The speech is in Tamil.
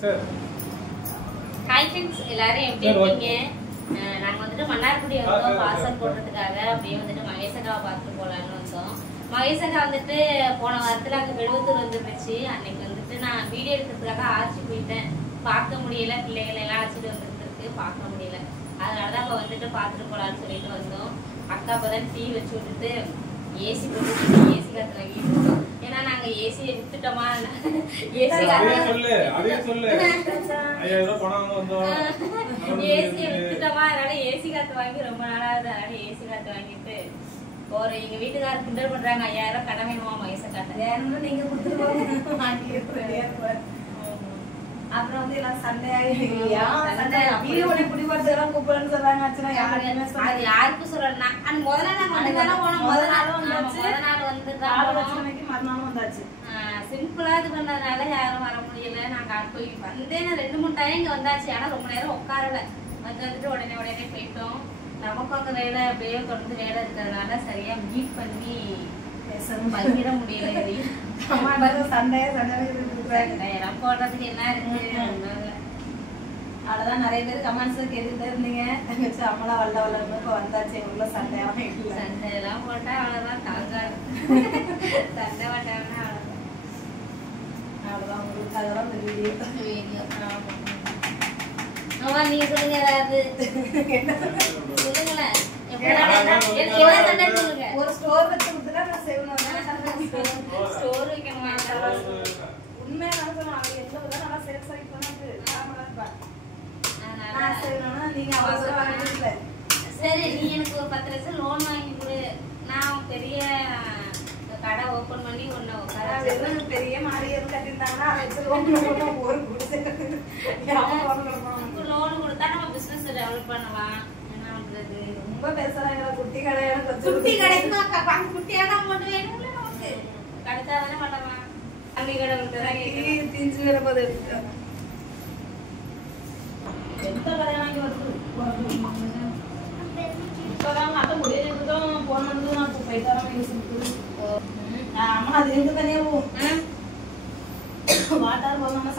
சார் ஹாய் फ्रेंड्स எல்லாரும் எப்படி இருக்கீங்க? நாங்க வந்துட்டு மன்னார்குடி வந்தோம் பார்சல் போடுறதுக்காக. அப்படியே வந்துட்டு மகேசகாவை பார்த்துட்டு போலாம்னு வந்தோம். மகேசகா வந்துட்டு போன வாரத்துல அங்க வெளுவத்தூர் வந்துருந்துச்சு. அன்னைக்கு வந்துட்டு நான் வீடியோ எடுக்கிறதுக்காக ஆச்சு போயிட்டேன். பார்க்க முடியல, பிள்ளைகளை எல்லாம் அழைச்சிட்டு வந்துருக்கு, பார்க்க முடியல. அதனாலதான் அப்ப வந்துட்டு பார்த்துட்டு போலான்னு சொல்லிட்டு வந்தோம். அக்கா அப்பதான் டீ வச்சு விட்டுட்டு ஏசி போட்டு ஏசி காத்துல வாங்கிட்டு, ஏன்னா நாங்க ஏசியை வித்துட்டோமா, ஏசியை வித்துட்டோமா, அதனால ஏசி காத்து வாங்கி ரொம்ப நாளாவது. அதனால ஏசி காத்து வாங்கிட்டு ஒரு எங்க வீட்டுக்காரர் கிண்டல் பண்றாங்க, 5000 கடன் வேணுமா மகேச காட்ட நீங்க கொடுத்துருவாங்க. அப்புறம் வந்து எல்லாம் சண்டை பிடிபடுறதுலாம் கூப்பிடுன்னு சொல்றாங்க. அது யாருக்கும் சொல்றேன்னா முதல் நாள் மறுநாளும் வந்தாச்சு. சிம்பிளா இது பண்ணதுனால யாரும் வர முடியல. நாங்க போய் வந்தேன் 2-3 டைம் இங்க வந்தாச்சு. ஆனா ரொம்ப நேரம் உட்காரல. வந்துட்டு உடனே போயிட்டோம். நமக்கும் அங்க வேலை அப்படியே தொடர்ந்து வேலை இருக்கிறதுனால சரியா மீட் பண்ணி பகிர முடியல. சண்டையெல்லாம் போடுறதுக்கு என்ன இருக்கு? அவ்வளவுதான். நிறைய பேர் கமெண்ட்ஸ் கேட்டுட்டு இருந்தீங்க, அம்மளா வல்ல வல்லன்னு. இப்ப வந்தாச்சு. எங்களுக்குள்ள சண்டையாவும் இல்லை. சண்டையெல்லாம் போட்டா அவ்வளவுதான், தாங்காது. சண்டை போட்டாங்கன்னா அவ்வளவுதான். உங்களுக்கு அதெல்லாம் இந்த வீடியோ நீங்க சொல்லுங்க, ஏதாவது சொல்லுங்களேன். ஒரு ஸ்டோர் வச்சு கொடுத்துட்டா நான் செய்யணும். ஸ்டோர் வைக்கணுமா? உண்மையா நான் சொல்லுவேன். அவங்க எவ்வளவுதான் நல்லா சேல்ஸ் ஆகி பண்ணாது. நீங்க அவசரம் வாங்கிட்டு சரி, நீ எனக்கு ஒரு 10 லட்சம் லோன் வாங்கி கொடு. நான் பெரிய கடை ஓபன் பண்ணி ஒன்னு பெரிய மாறி எதுவும் கட்டிருந்தாங்கன்னா லோன் கொடுத்தா நம்ம பிசினஸ் டெவலப் பண்ணலாம். என்ன பண்றது? ரொம்ப பேசுறாங்க. குட்டி கடை குட்டி கடைக்கு குட்டியான அமௌண்ட் வேணும்ல நமக்கு. கடைத்தா தானே பண்ணலாம். கம்மி கடை விட்டுதான் திஞ்சு வேற போது. எந்த கல்யாணம் வருது? இப்பதான் அட்ட முடியறதுக்கும் போனது. நான் போயிட்டு வரேன். அம்மா அது எந்த தனியா வாட்டார் போனோம்னா